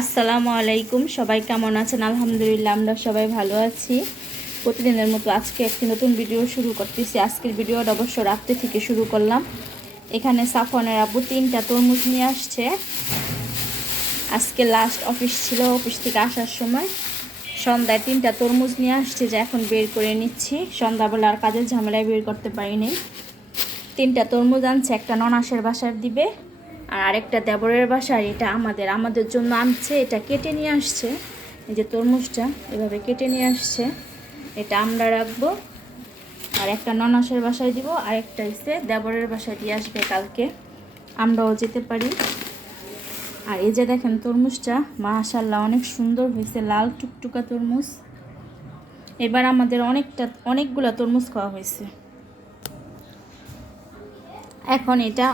আসসালামু আলাইকুম, সবাই কেমন আছেন? আলহামদুলিল্লাহ, আমরা সবাই ভালো আছি। প্রতিদিনের মতো আজকে একটি নতুন ভিডিও শুরু করতেছি। আজকের ভিডিওটা অবশ্য রাত্রে থেকে শুরু করলাম। এখানে সাফওয়ানের আব্বু 3টা তরমুজ নিয়ে আসছে। আজকে লাস্ট অফিস ছিল, অফিস থেকে আসার সময় সন্ধ্যায় 3টা তরমুজ নিয়ে আসছে, যা এখন বের করে নিচ্ছি। সন্ধ্যাবেলা আর কাজের ঝামেলায় বের করতে পারিনি। 3টা তরমুজ আনছে, একটা ননাসের বাসার দিবে আর আরেকটা দেবরের বাসার। এটা আমাদের জন্য আনছে। এটা কেটে নিয়ে আসছে, এই যে তরমুজটা এভাবে কেটে নিয়ে আসছে। এটা আমরা রাখবো আর একটা ননাসের বাসায় দিব, আর একটা হচ্ছে দেবরের বাসায় দিয়ে আসবে কালকে, আমরাও যেতে পারি। আর এই যে দেখেন তরমুজটা, মাশাআল্লাহ অনেক সুন্দর হয়েছে, লাল টুকটুকা তরমুজ। এবার আমাদের অনেকগুলা তরমুজ খাওয়া হয়েছে। এখন এটা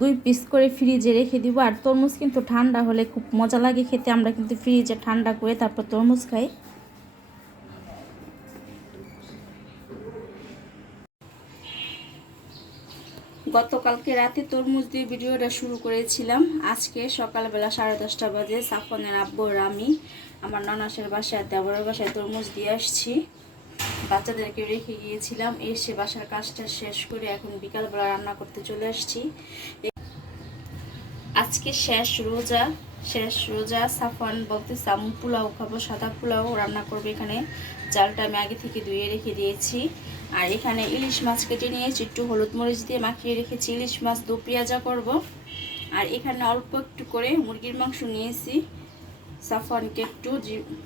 2 পিস করে ফ্রিজে রেখে দিব। আর তরমুজ কিন্তু ঠান্ডা হলে খুব মজা লাগে খেতে। আমরা কিন্তু ফ্রিজে ঠান্ডা করে তারপর তরমুজ খাই। গতকালকে রাতে তরমুজ দিয়ে ভিডিওটা শুরু করেছিলাম। আজকে সকালবেলা 10:30 বাজে সাফনের আব্বু আর আমি আমার ননাসের বাসায় দেবরের বাসায় তরমুজ দিয়ে আসছি। বাচ্চাদেরকে রেখে গিয়েছিলাম, এসে বাসার কাজটা শেষ করে এখন বিকালবেলা রান্না করতে চলে আসছি। আজকে শেষ রোজা। সাফওয়ান বলতেছে আম্মু পোলাও খাবো, সাদা পোলাও রান্না করবে। এখানে চালটা আমি আগে থেকে ধুয়ে রেখে দিয়েছি। আর এখানে ইলিশ মাছ কেটে নিয়েছি, একটু হলুদ মরিচ দিয়ে মাখিয়ে রেখেছি। ইলিশ মাছ দো পেঁয়াজা করব। আর এখানে অল্প একটু করে মুরগির মাংস নিয়েছি, সাফওয়ানকে একটু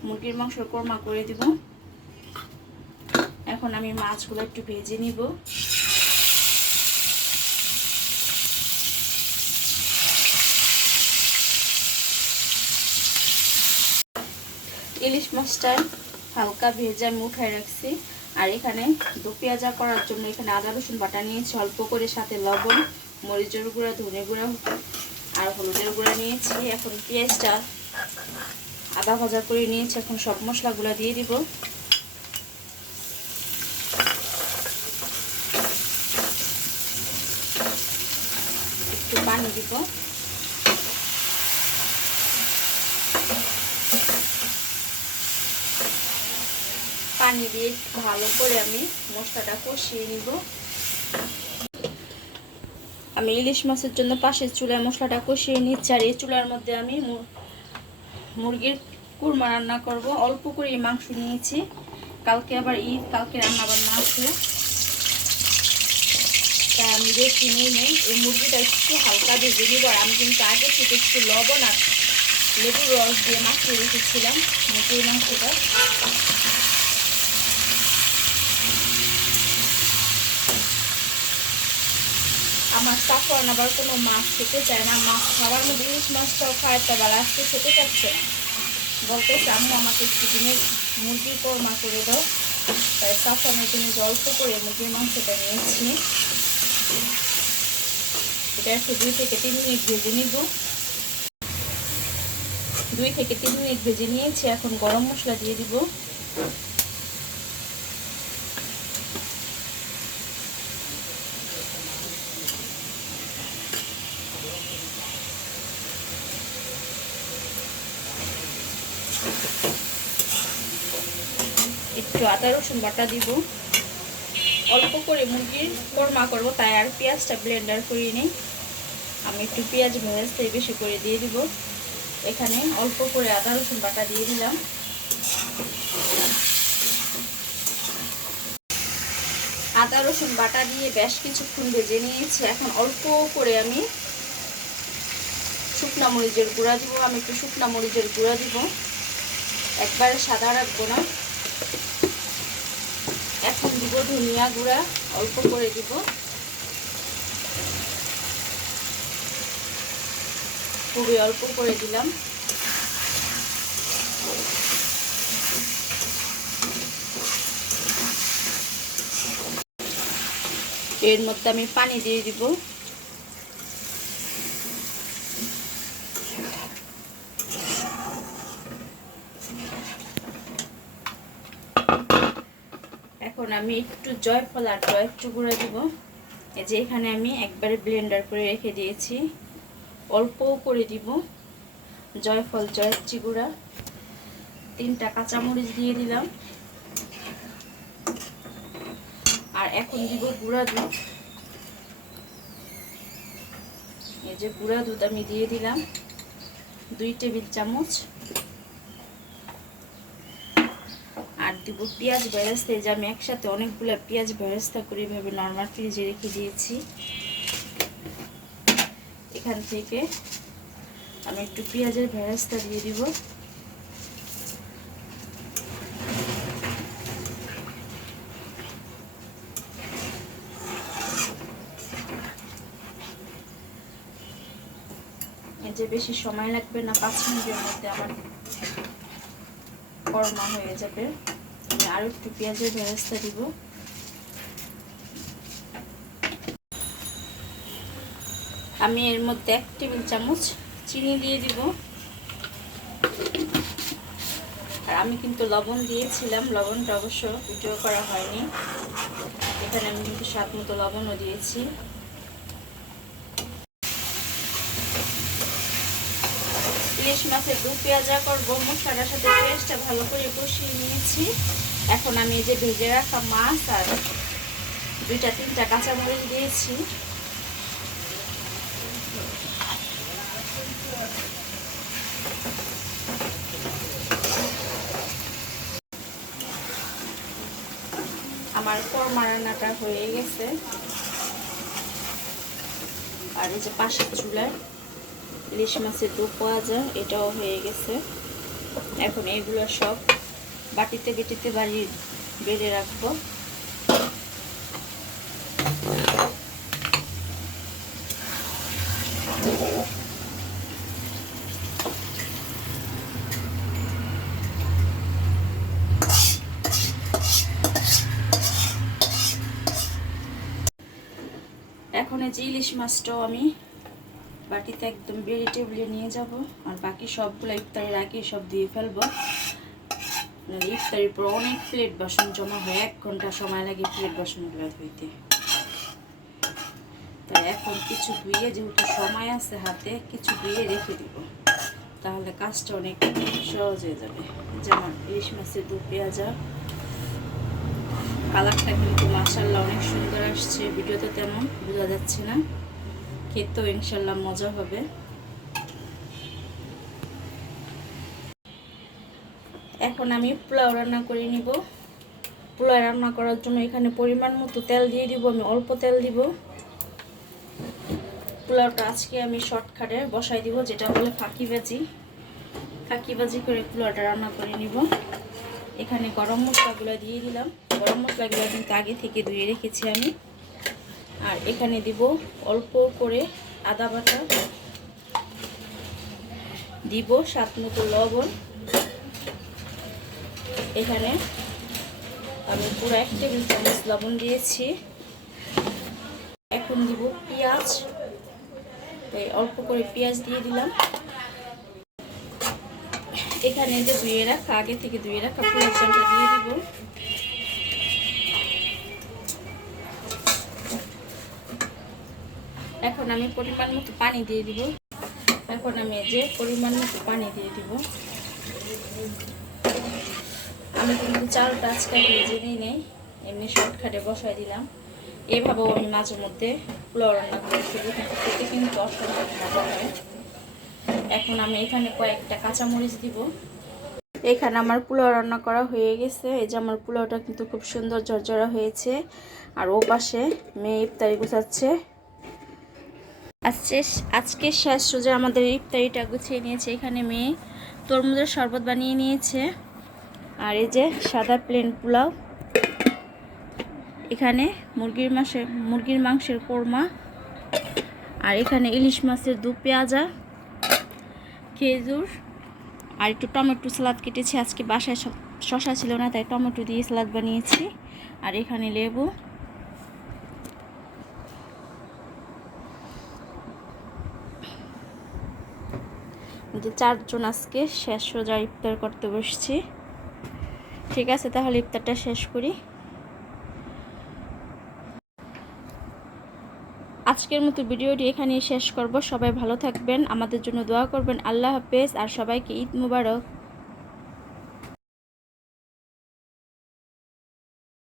মুরগির মাংস কোরমা করে দিব। এখন আমি মাছগুলো একটু ভেজে নিব। ইলিশ মাছটা হালকা ভেজে আমি উঠায় রাখছি। আর এখানে দো পেঁয়াজা করার জন্য এখানে আদা রসুন বাটা নিয়েছি অল্প করে, সাথে লবণ, মরিচের গুঁড়া, ধনে গুঁড়া আর হলুদের গুঁড়া নিয়েছি। এখন পেঁয়াজটা আদা ভাজা করে নিয়েছি। এখন সব মশলাগুলো দিয়ে দিব। একটু পানি দিব। পানি দিয়ে ভালো করে আমি মশলাটা কষিয়ে নিব। আমি ইলিশ মাছের জন্য পাশের চুলায় মশলাটা কষিয়ে নিচ্ছি। আর এই চুলার মধ্যে আমি মুরগির কুরমা রান্না করব। অল্প করে মাংস নিয়েছি, কালকে আবার ঈদ, কালকে রান্না বান্না আছে, তাই আমি বেশি নেই। এই মুরগিটা একটু হালকা ভেজে নিব। আর আমি কিন্তু আগে থেকে একটু লবণ আর লেবুর রস দিয়ে মাখিয়ে রেখেছিলাম মুরগির মাংসটা। আমার সাফওয়ান আবার কোনো মাছ খেতে চায় না, মাছ খাওয়ার মধ্যে ইলিশ মাছটাও খায়, তারপর আজকে খেতে চাচ্ছে না, বলতেছে আম্মু আমাকে একটু দিনের মুরগির কোরমা করে দাও। তাই সাফওয়ানের জন্য অল্প করে মুরগির মাংসটা নিয়েছি। এটা একটু 2 থেকে 3 মিনিট ভেজে নিব। 2 থেকে 3 মিনিট ভেজে নিয়েছি। এখন গরম মশলা দিয়ে দিব। একটু আদা রসুন বাটা দিব। অল্প করে মুরগির কোরমা করব, তাই আর পেঁয়াজটা ব্লেন্ডার করিয়ে নিই। আমি একটু পেঁয়াজ ভেজতে বেশি করে দিয়ে দিব। এখানে অল্প করে আদা রসুন বাটা দিয়ে দিলাম। আদা রসুন বাটা দিয়ে বেশ কিছুক্ষণ ভেজে নিয়েছি। এখন অল্প করে আমি শুকনা মরিচের গুঁড়া দিব। আমি একটু শুকনা মরিচের গুঁড়া দিব, একবারে সাদা রাখবো না। এখন দিব ধনিয়া গুঁড়া, অল্প করে দিব। খুবই অল্প করে দিলাম। এর মধ্যে আমি পানি দিয়ে দিব। এখন আমি একটু জয়ফল আর জয়ত্রী গুঁড়া দিব। এই যে এখানে আমি একবারে ব্লেন্ডার করে রেখে দিয়েছি, অল্প করে দিব। জয়ফল জয়ত্রী গুঁড়া, 3টা কাঁচামরিচ দিয়ে দিলাম। আর এখন দিব গুঁড়া দুধ। এই যে গুঁড়া দুধ আমি দিয়ে দিলাম 2 টেবিল চামচ। আর দিব পেঁয়াজ বেরেস্তা। এই যে আমি একসাথে অনেকগুলো পেঁয়াজ বেরেস্তা করে এভাবে নর্মাল ফ্রিজে রেখে দিয়েছি। এখান থেকে আমি একটু পেঁয়াজের বেরেস্তা দিয়ে দিব। এই যে বেশি সময় লাগবে না, 5 মিনিটের মধ্যে আমার কর্মা হয়ে যাবে। আমি আরো একটু পেঁয়াজের বেরেস্তা দিব। আমি এর মধ্যে 1 টেবিল চামচ চিনি দিয়ে দিব। আর আমি কিন্তু লবণ দিয়েছিলাম, লবণটা অবশ্য ভিডিও করা হয়নি। এখানে আমি কিন্তু স্বাদ মতো লবণও দিয়েছি। ইলিশ মাছের দু পেঁয়াজা করবো, মশলাটার সাথে পেঁয়াজটা ভালো করে কষিয়ে নিয়েছি। এখন আমি এই যে ভেজে রাখা মাছ আর 2-3টা কাঁচামরিচ দিয়েছি। আমার কর্মা রান্নাটা হয়ে গেছে। আর এই যে পাশের চুলায় ইলিশ মাছের দু পেঁয়াজা এটাও হয়ে গেছে। এখন এগুলো সব বাটিতে বেড়ে রাখবো। এখন এই যে ইলিশ মাছটাও আমি বাটিতে একদম বেড়ে টেবিলে নিয়ে যাব। আর বাকি সবগুলো ইফতারের আগে সব দিয়ে ফেলবো। ইফতারির পর অনেক প্লেট বাসন জমা হয়, 1 ঘন্টা সময় লাগে প্লেট বাসনগুলো ধুইতে। তাই এখন কিছু ধুয়ে, যেহেতু সময় আছে হাতে, কিছু ধুয়ে রেখে দিব, তাহলে কাজটা অনেক সহজ হয়ে যাবে। যেমন ইলিশ মাছের দু পেঁয়াজা, কালারটা কিন্তু মাশাআল্লাহ অনেক সুন্দর আসছে। ভিডিওতে তেমন বোঝা যাচ্ছে না, খেতেও ইনশাল্লাহ মজা হবে। এখন আমি পোলাও রান্না করে নিব। পোলাও রান্না করার জন্য এখানে পরিমাণ মতো তেল দিয়ে দিব। আমি অল্প তেল দিব। পোলাওটা আজকে আমি শর্টকাটে বসাই দিব, যেটা বলে ফাঁকিবাজি করে পোলাওটা রান্না করে নিব। এখানে গরম মশলাগুলো দিয়ে দিলাম। গরম মশলাগুলো কিন্তু আগে থেকে ধুয়ে রেখেছি আমি। আর এখানে দিব অল্প করে আদা বাটা, দিব স্বাদ মতো লবণ। এখানে আমি পুরো 1 টেবিল চামচ লবণ দিয়েছি। এখন দিব পেঁয়াজ, অল্প করে পেঁয়াজ দিয়ে দিলাম। এখানে যে আগে থেকে ধুয়ে রাখা পোলাও চালটা দিয়ে দিব। এখন আমি পরিমাণ মতো পানি দিয়ে দিব। আমি কিন্তু চালটা আজকে ভেজে নিই নেই, এমনি শর্টকাটে বসাই দিলাম। এভাবেও আমি মাঝে মধ্যে পোলাও রান্না করে খেতে কিন্তু অসম্ভব মজা হয়। এখন আমি এখানে কয়েকটা কাঁচামরিচ দিব। এখানে আমার পোলাও রান্না করা হয়ে গেছে। এই যে আমার পোলাওটা কিন্তু খুব সুন্দর ঝরঝরা হয়েছে। আর ও পাশে মেয়ে ইফতারি গুছাচ্ছে। আজকে শেষ সোজা আমাদের ইফতারিটা গুছিয়ে নিয়েছে। এখানে মেয়ে তরমুজের শরবত বানিয়ে নিয়েছে। আর এই যে সাদা প্লেন পোলাও, এখানে মুরগির মাংসের কোরমা, আর এখানে ইলিশ মাছের দু পেঁয়াজা, খেজুর, আর একটু টমেটো সালাদ কেটেছি। আজকে বাসায় শসা ছিল না, তাই টমেটো দিয়ে সালাদ বানিয়েছি। আর এখানে লেবু। যে 4 জন আজকে শেষ সোজা ইফতার করতে বসছি। ঠিক আছে, তাহলে ইফতারটা শেষ করি। আজকের মতো ভিডিওটি এখানেই শেষ করব। সবাই ভালো থাকবেন, আমাদের জন্য দোয়া করবেন। আল্লাহ হাফেজ, আর সবাইকে ঈদ মুবারক।